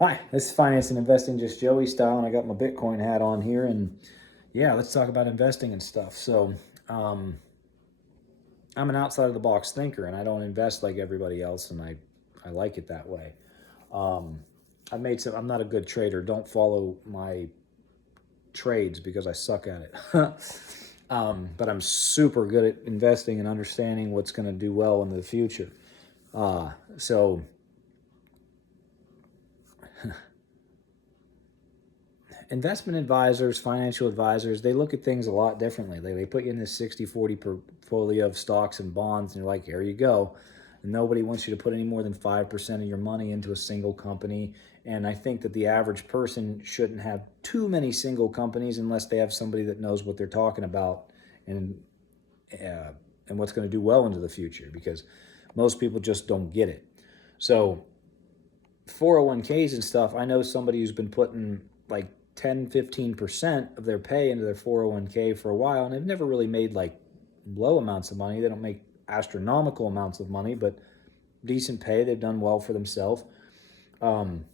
Hi, this is Finance and Investing Just Joey style, and I got my Bitcoin hat on here, and yeah, let's talk about investing and stuff. Um, I'm an outside of the box thinker, and I don't invest like everybody else, and I like it that way. Um, I've made some. I'm not a good trader. Don't follow my trades because I suck at it. But I'm super good at investing and understanding what's going to do well in the future. So investment advisors, financial advisors, they look at things a lot differently. They put you in this 60-40 portfolio of stocks and bonds, and you're like, here you go. And nobody wants you to put any more than 5% of your money into a single company. And I think that the average person shouldn't have too many single companies unless they have somebody that knows what they're talking about and uh, and what's going to do well into the future, because most people just don't get it. So 401ks and stuff, I know somebody who's been putting like 10-15% of their pay into their 401k for a while, and they've never really made like low amounts of money. They don't make astronomical amounts of money, but decent pay. They've done well for themselves. Um,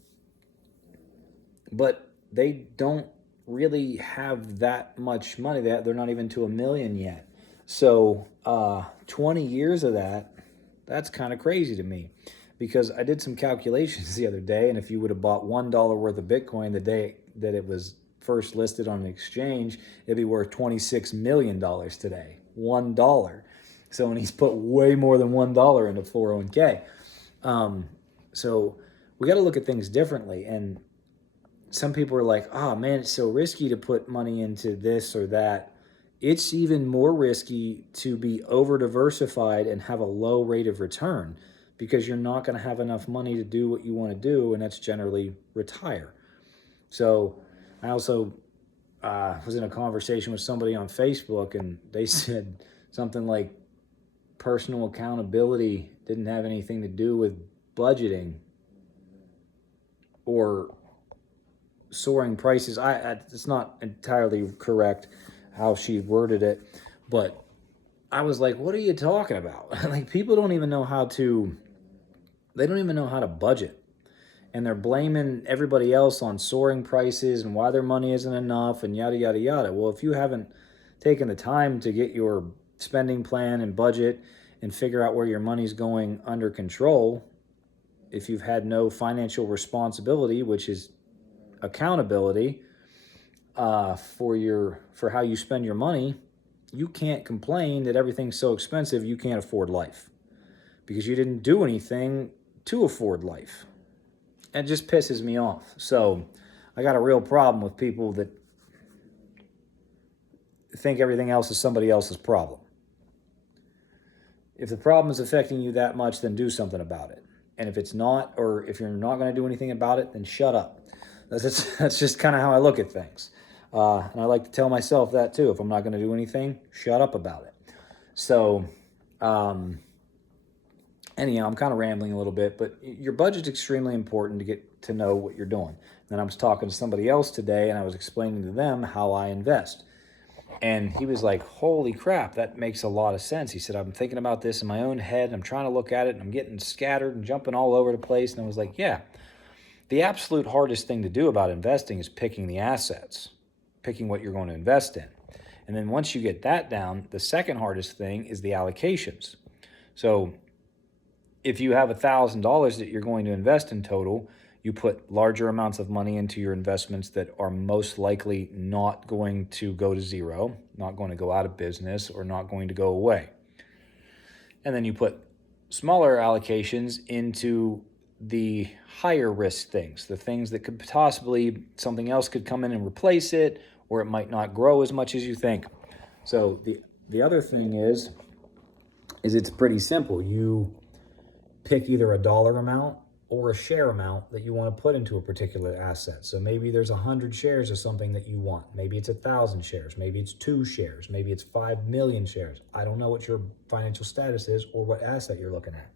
but they don't really have that much money. They're not even to a million yet. So 20 years of that, that's kind of crazy to me, because I did some calculations the other day, and if you would have bought $1 worth of Bitcoin the day that it was first listed on an exchange, it'd be worth $26 million today. $1. So, and he's put way more than $1 into 401k. So we got to look at things differently. And some people are like, oh man, it's so risky to put money into this or that. It's even more risky to be over diversified and have a low rate of return, because you're not going to have enough money to do what you want to do, and that's generally retire. So I also was in a conversation with somebody on Facebook, and they said something like personal accountability didn't have anything to do with budgeting or soaring prices. It's not entirely correct how she worded it, but I was like, what are you talking about? Like, people don't even know how to, they don't even know how to budget. And they're blaming everybody else on soaring prices and why their money isn't enough and yada, yada, yada. Well, if you haven't taken the time to get your spending plan and budget and figure out where your money's going under control, if you've had no financial responsibility, which is accountability, for how you spend your money, you can't complain that everything's so expensive you can't afford life, because you didn't do anything to afford life. It just pisses me off. So I got a real problem with people that think everything else is somebody else's problem. If the problem is affecting you that much, then do something about it. And if it's not, or if you're not going to do anything about it, then shut up. That's just kind of how I look at things. And I like to tell myself that too. If I'm not going to do anything, shut up about it. So, anyhow, I'm kind of rambling a little bit, but your budget's extremely important to get to know what you're doing. Then I was talking to somebody else today, and I was explaining to them how I invest. And he was like, holy crap, that makes a lot of sense. He said, I'm thinking about this in my own head. I'm trying to look at it, and I'm getting scattered and jumping all over the place. And I was like, yeah, the absolute hardest thing to do about investing is picking the assets, picking what you're going to invest in. And then once you get that down, the second hardest thing is the allocations. So if you have $1,000 that you're going to invest in total, you put larger amounts of money into your investments that are most likely not going to go to zero, not going to go out of business, or not going to go away. And then you put smaller allocations into the higher risk things, the things that could possibly, something else could come in and replace it, or it might not grow as much as you think. So the other thing is it's pretty simple. You pick either a dollar amount or a share amount that you want to put into a particular asset. So maybe there's 100 shares of something that you want. Maybe it's 1,000 shares. Maybe it's 2 shares. Maybe it's 5 million shares. I don't know what your financial status is or what asset you're looking at.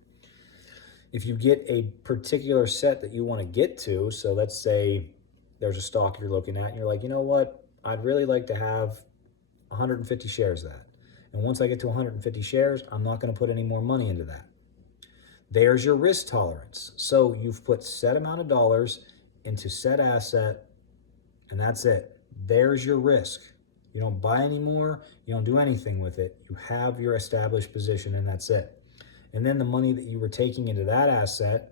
If you get a particular set that you want to get to, so let's say there's a stock you're looking at and you're like, you know what, I'd really like to have 150 shares of that. And once I get to 150 shares, I'm not going to put any more money into that. There's your risk tolerance. So you've put set amount of dollars into said asset, and that's it. There's your risk. You don't buy anymore, you don't do anything with it. You have your established position, and that's it. And then the money that you were taking into that asset,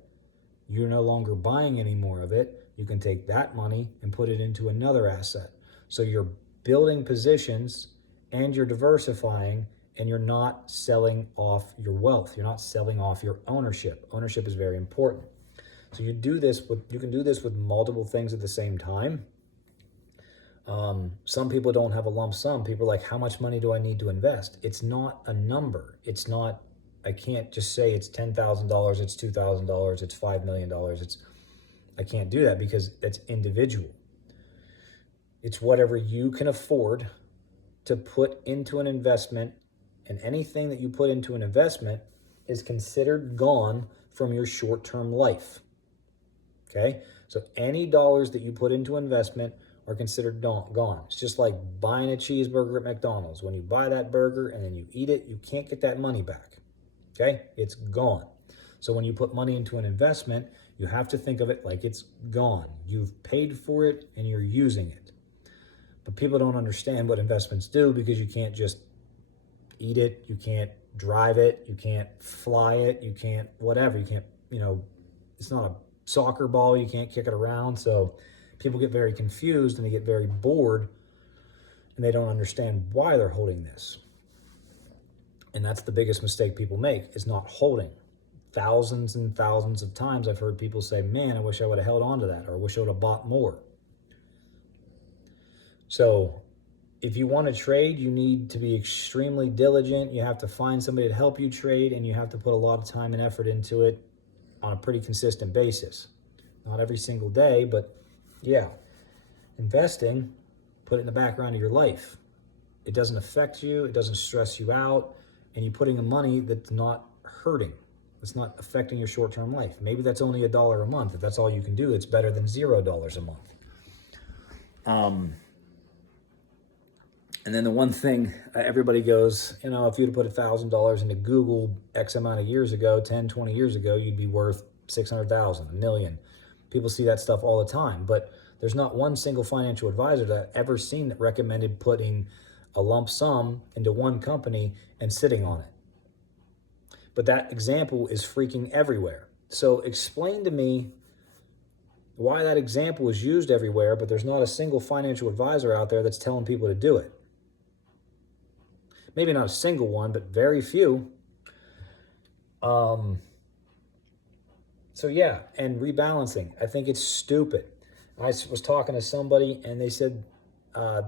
you're no longer buying any more of it. You can take that money and put it into another asset. So you're building positions and you're diversifying, and you're not selling off your wealth. You're not selling off your ownership. Ownership is very important. So you can do this with multiple things at the same time. Some people don't have a lump sum. People are like, how much money do I need to invest? It's not a number. It's not, I can't just say it's $10,000, it's $2,000, it's $5 million. I can't do that because it's individual. It's whatever you can afford to put into an investment, and anything that you put into an investment is considered gone from your short-term life. Okay? So any dollars that you put into investment are considered gone. It's just like buying a cheeseburger at McDonald's. When you buy that burger and then you eat it, you can't get that money back. Okay? It's gone. So when you put money into an investment, you have to think of it like it's gone. You've paid for it and you're using it. But people don't understand what investments do because you can't just eat it, you can't drive it, you can't fly it, you can't whatever, you can't, it's not a soccer ball, you can't kick it around. So people get very confused and they get very bored and they don't understand why they're holding this. And that's the biggest mistake people make, is not holding. Thousands and thousands of times I've heard people say, man, I wish I would have held on to that, or I wish I would have bought more. So if you want to trade, you need to be extremely diligent. You have to find somebody to help you trade, and you have to put a lot of time and effort into it on a pretty consistent basis. Not every single day, but yeah. Investing, put it in the background of your life. It doesn't affect you, it doesn't stress you out, and you're putting in money that's not hurting. It's not affecting your short-term life. Maybe that's only $1 a month. If that's all you can do, it's better than $0 a month. And then the one thing everybody goes, if you'd put $1,000 into Google X amount of years ago, 10, 20 years ago, you'd be worth 600,000, $1 million. People see that stuff all the time, but there's not one single financial advisor that I've ever seen that recommended putting a lump sum into one company and sitting on it. But that example is freaking everywhere. So explain to me why that example is used everywhere, but there's not a single financial advisor out there that's telling people to do it. Maybe not a single one, but very few. So yeah, and rebalancing. I think it's stupid. I was talking to somebody and they said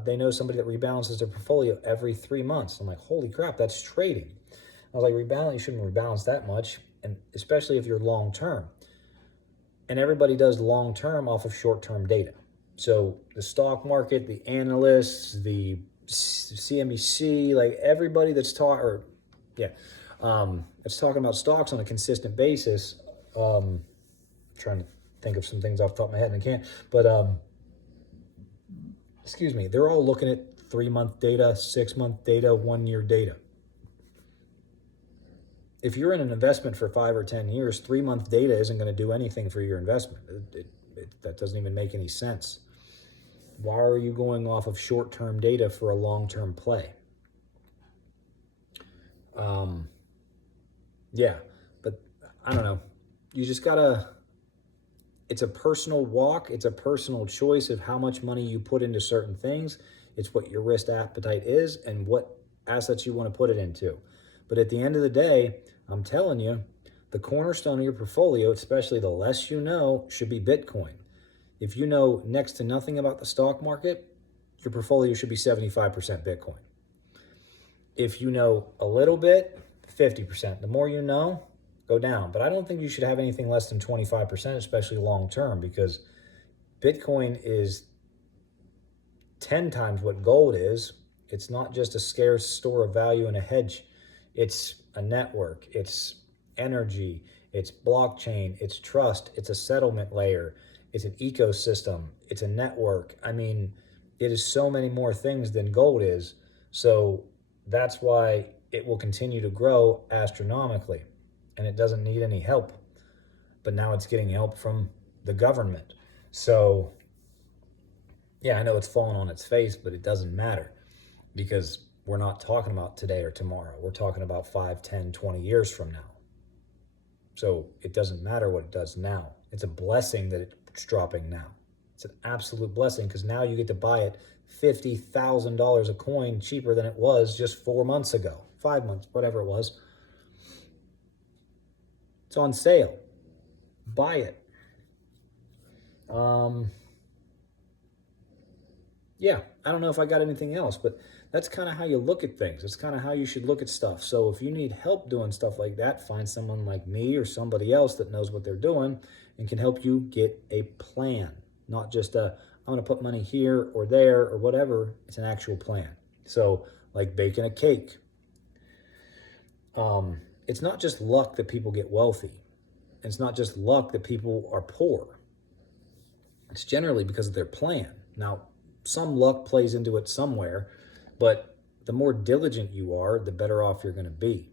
they know somebody that rebalances their portfolio every 3 months. I'm like, holy crap, that's trading. I was like, rebalance, you shouldn't rebalance that much, and especially if you're long term. And everybody does long term off of short term data. So the stock market, the analysts, the CNBC, like everybody that's talking about stocks on a consistent basis. Trying to think of some things off the top of my head and I can't. But they're all looking at 3-month data, 6-month data, 1-year data. If you're in an investment for 5 or 10 years, 3-month data isn't going to do anything for your investment. That doesn't even make any sense. Why are you going off of short-term data for a long-term play? But I don't know. You just gotta, it's a personal walk. It's a personal choice of how much money you put into certain things. It's what your risk appetite is and what assets you want to put it into. But at the end of the day, I'm telling you, the cornerstone of your portfolio, especially the less you know, should be Bitcoin. If you know next to nothing about the stock market, your portfolio should be 75% Bitcoin. If you know a little bit, 50%. The more you know, go down. But I don't think you should have anything less than 25%, especially long term, because Bitcoin is 10 times what gold is. It's not just a scarce store of value and a hedge. It's a network. It's energy. It's blockchain. It's trust. It's a settlement layer. It's an ecosystem. It's a network. I mean, it is so many more things than gold is. So that's why it will continue to grow astronomically, and it doesn't need any help. But now it's getting help from the government. So, yeah, I know it's fallen on its face, but it doesn't matter because we're not talking about today or tomorrow. We're talking about 5, 10, 20 years from now. So it doesn't matter what it does now. It's a blessing that it's dropping now. It's an absolute blessing because now you get to buy it $50,000 a coin cheaper than it was just 4 months ago, 5 months, whatever it was. It's on sale. Buy it. Yeah, I don't know if I got anything else, but that's kind of how you look at things. It's kind of how you should look at stuff. So if you need help doing stuff like that, find someone like me or somebody else that knows what they're doing and can help you get a plan. Not just I'm going to put money here or there or whatever. It's an actual plan. So like baking a cake. It's not just luck that people get wealthy. It's not just luck that people are poor. It's generally because of their plan. Now, some luck plays into it somewhere, but the more diligent you are, the better off you're going to be.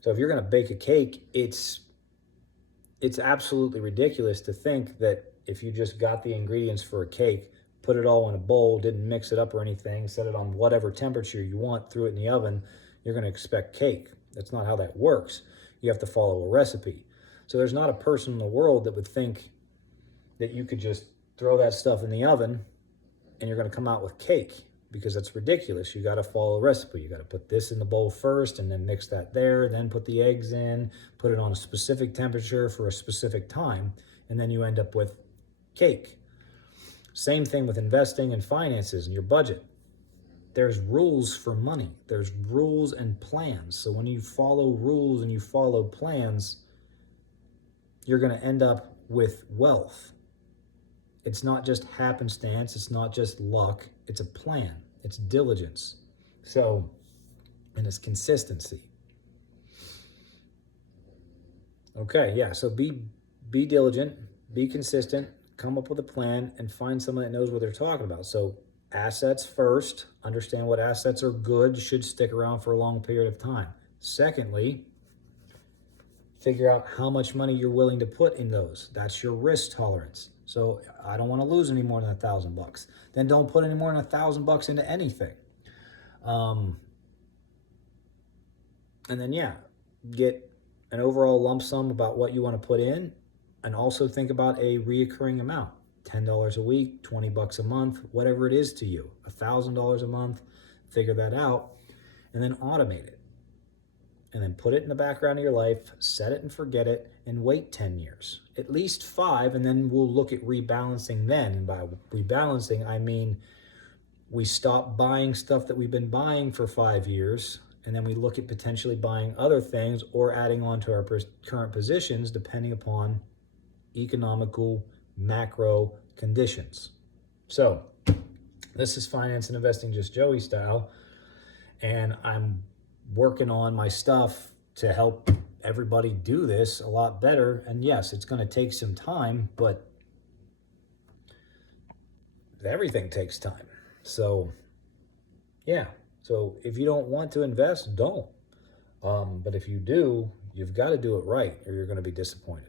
So if you're going to bake a cake, it's absolutely ridiculous to think that if you just got the ingredients for a cake, put it all in a bowl, didn't mix it up or anything, set it on whatever temperature you want, threw it in the oven, you're going to expect cake. That's not how that works. You have to follow a recipe. So there's not a person in the world that would think that you could just throw that stuff in the oven and you're going to come out with cake, because that's ridiculous. You got to follow a recipe. You got to put this in the bowl first and then mix that there, then put the eggs in, put it on a specific temperature for a specific time, and then you end up with cake. Same thing with investing and finances and your budget. There's rules for money. There's rules and plans. So when you follow rules and you follow plans, you're going to end up with wealth. It's not just happenstance. It's not just luck. It's a plan. It's diligence. So, and it's consistency. Okay, yeah. So be diligent, be consistent, come up with a plan, and find someone that knows what they're talking about. So assets first. Understand what assets are good, should stick around for a long period of time. Secondly, figure out how much money you're willing to put in those. That's your risk tolerance. So I don't want to lose any more than $1,000. Then don't put any more than $1,000 into anything. And then get an overall lump sum about what you want to put in, and also think about a reoccurring amount. $10 a week, $20 a month, whatever it is to you. $1,000 a month. Figure that out, and then automate it. And then put it in the background of your life, set it and forget it, and wait 10 years. At least 5, and then we'll look at rebalancing then. And by rebalancing, I mean we stop buying stuff that we've been buying for 5 years, and then we look at potentially buying other things or adding on to our current positions depending upon economical macro conditions. So this is Finance and Investing Just Joey style, and I'm working on my stuff to help everybody do this a lot better. And yes, it's going to take some time, but everything takes time. So yeah, so if you don't want to invest, don't. But if you do, you've got to do it right or you're going to be disappointed.